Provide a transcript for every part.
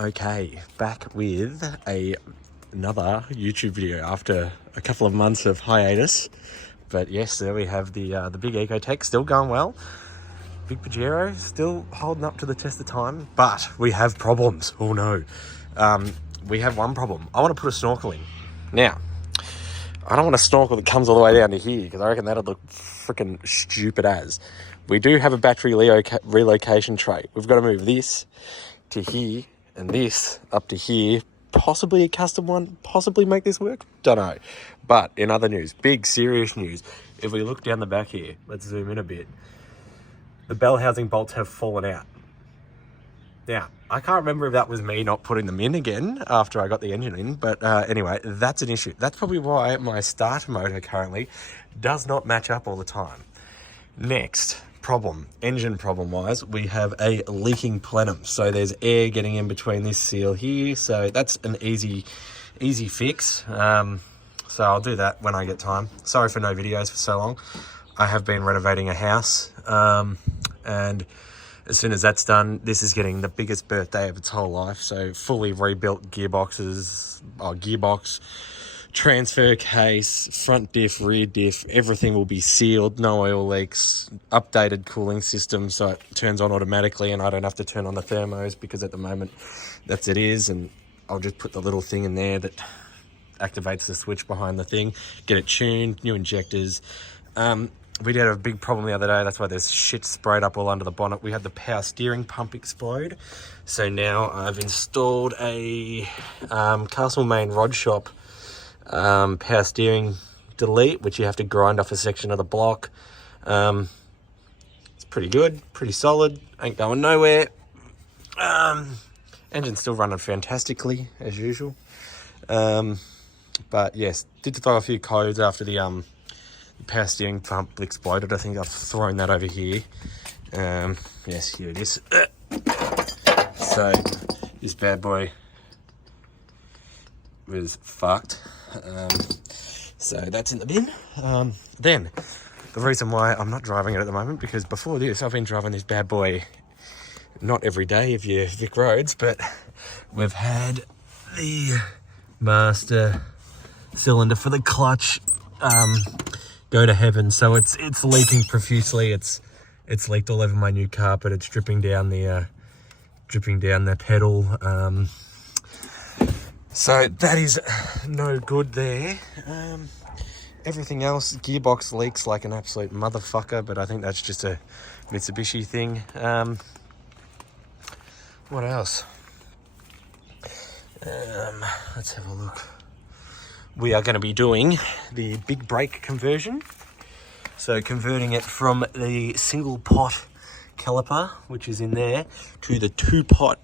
Okay, back with another YouTube video after a couple of months of hiatus. But yes, there we have the big Ecotech, still going well. Big Pajero still holding up to the test of time, but we have problems. Oh no. We have one problem. I want to put a snorkel in. Now, I don't want a snorkel that comes all the way down to here because I reckon that'd look freaking stupid as. We do have a battery relocation tray. We've got to move this to here and this up to here. Possibly a custom one. Possibly make this work. Don't know. But in other news, big serious news. If we look down the back here, let's zoom in a bit. The bell housing bolts have fallen out. Now, I can't remember if that was me not putting them in again after I got the engine in, but anyway, that's an issue. That's probably why my starter motor currently does not match up all the time. Next problem, engine problem wise, we have a leaking plenum. So there's air getting in between this seal here. So that's an easy fix. So I'll do that when I get time. Sorry for no videos for so long. I have been renovating a house, and as soon as that's done, this is getting the biggest birthday of its whole life. So fully rebuilt gearbox, transfer case, front diff, rear diff, everything will be sealed, no oil leaks, updated cooling system so it turns on automatically and I don't have to turn on the thermos because at the moment that's it is, and I'll just put the little thing in there that activates the switch behind the thing, get it tuned, new injectors. We did have a big problem the other day. That's why there's shit sprayed up all under the bonnet. We had the power steering pump explode. So now I've installed a Castlemaine Rod Shop power steering delete, which you have to grind off a section of the block. It's pretty good, pretty solid, ain't going nowhere. Engine's still running fantastically as usual. But yes, did throw a few codes after the power steering pump exploded. I think I've thrown that over here. Yes, here it is. So this bad boy was fucked. So that's in the bin. Then the reason why I'm not driving it at the moment, because before this I've been driving this bad boy not every day if you're Vic Roads, but we've had the master cylinder for the clutch go to heaven, so it's leaking profusely. It's leaked all over my new carpet. It's dripping down the pedal. So that is no good there. Everything else, gearbox leaks like an absolute motherfucker, but I think that's just a Mitsubishi thing. What else? Let's have a look. We are going to be doing the big brake conversion. So converting it from the single pot caliper, which is in there, to the 2-pot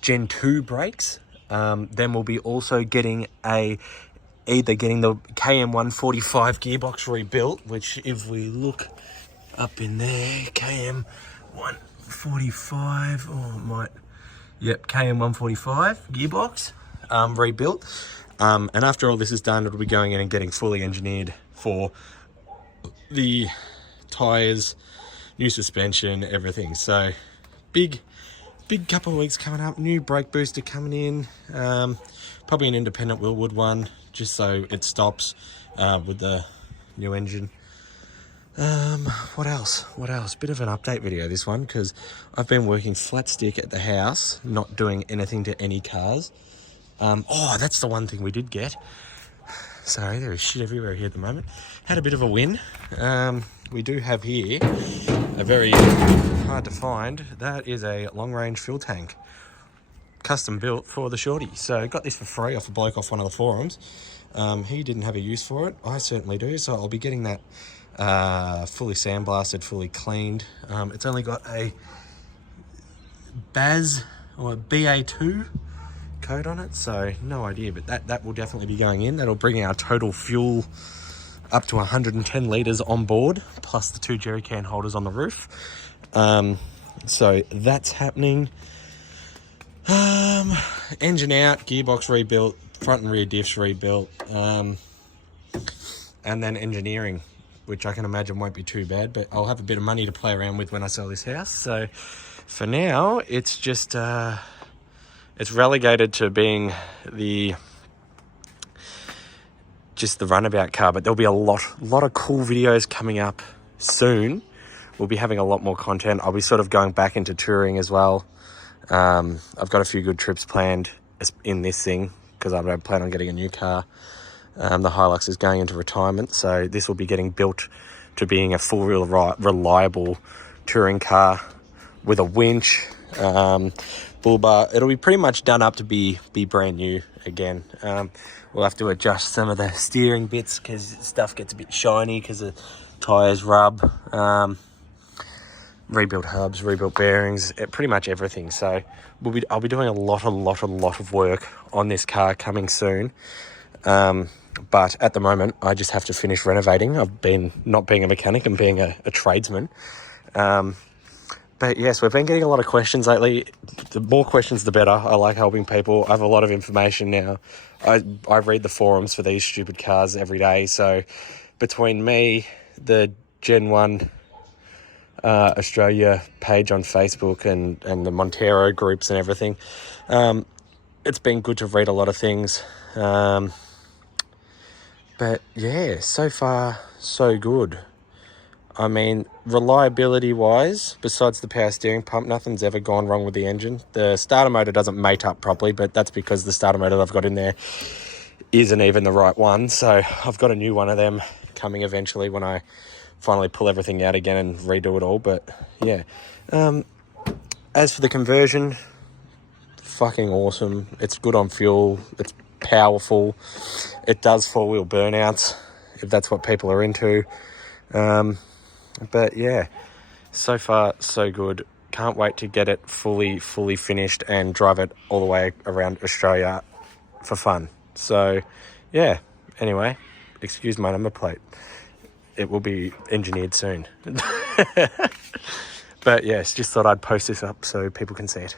Gen 2 brakes. Then we'll be also getting either getting the KM145 gearbox rebuilt, which if we look up in there, KM145, KM145 gearbox rebuilt. And after all this is done, it'll be going in and getting fully engineered for the tyres, new suspension, everything. So big couple of weeks coming up. New brake booster coming in, probably an independent Willwood one, just so it stops with the new engine. What else? Bit of an update video, this one, because I've been working flat stick at the house, not doing anything to any cars. Oh, that's the one thing we did get. Sorry, there is shit everywhere here at the moment. Had a bit of a win. We do have here a very hard to find. That is a long-range fuel tank, custom built for the shorty. So got this for free off a bloke off one of the forums. He didn't have a use for it. I certainly do. So I'll be getting that fully sandblasted, fully cleaned. It's only got a BAS or a BA2 code on it, so no idea, but that will definitely be going in. That'll bring our total fuel up to 110 litres on board, plus the 2 jerry can holders on the roof. So that's happening. Engine out, gearbox rebuilt, front and rear diffs rebuilt, and then engineering, which I can imagine won't be too bad, but I'll have a bit of money to play around with when I sell this house. So for now, it's just it's relegated to being just the runabout car, but there'll be a lot of cool videos coming up soon. We'll be having a lot more content. I'll be sort of going back into touring as well. I've got a few good trips planned in this thing because I don't plan on getting a new car. The Hilux is going into retirement, so this will be getting built to being a full reliable touring car with a winch, bull bar. It'll be pretty much done up to be brand new again. We'll have to adjust some of the steering bits because stuff gets a bit shiny because the tyres rub. Rebuilt hubs, rebuilt bearings, pretty much everything. So I'll be doing a lot of work on this car coming soon. But at the moment, I just have to finish renovating. I've been not being a mechanic and being a tradesman. But yes, we've been getting a lot of questions lately. The more questions, the better. I like helping people. I have a lot of information now. I read the forums for these stupid cars every day. So between me, the Gen 1 Australia page on Facebook and the Montero groups and everything, it's been good to read a lot of things. But yeah, so far so good. I mean, reliability wise, besides the power steering pump, nothing's ever gone wrong with the engine. The starter motor doesn't mate up properly, but that's because the starter motor that I've got in there isn't even the right one. So I've got a new one of them coming eventually when I finally pull everything out again and redo it all. But yeah, as for the conversion, fucking awesome. It's good on fuel. It's powerful. It does four-wheel burnouts if that's what people are into. But yeah, so far so good. Can't wait to get it fully finished and drive it all the way around Australia for fun. So yeah, anyway, excuse my number plate. It will be engineered soon. But yes, just thought I'd post this up so people can see it.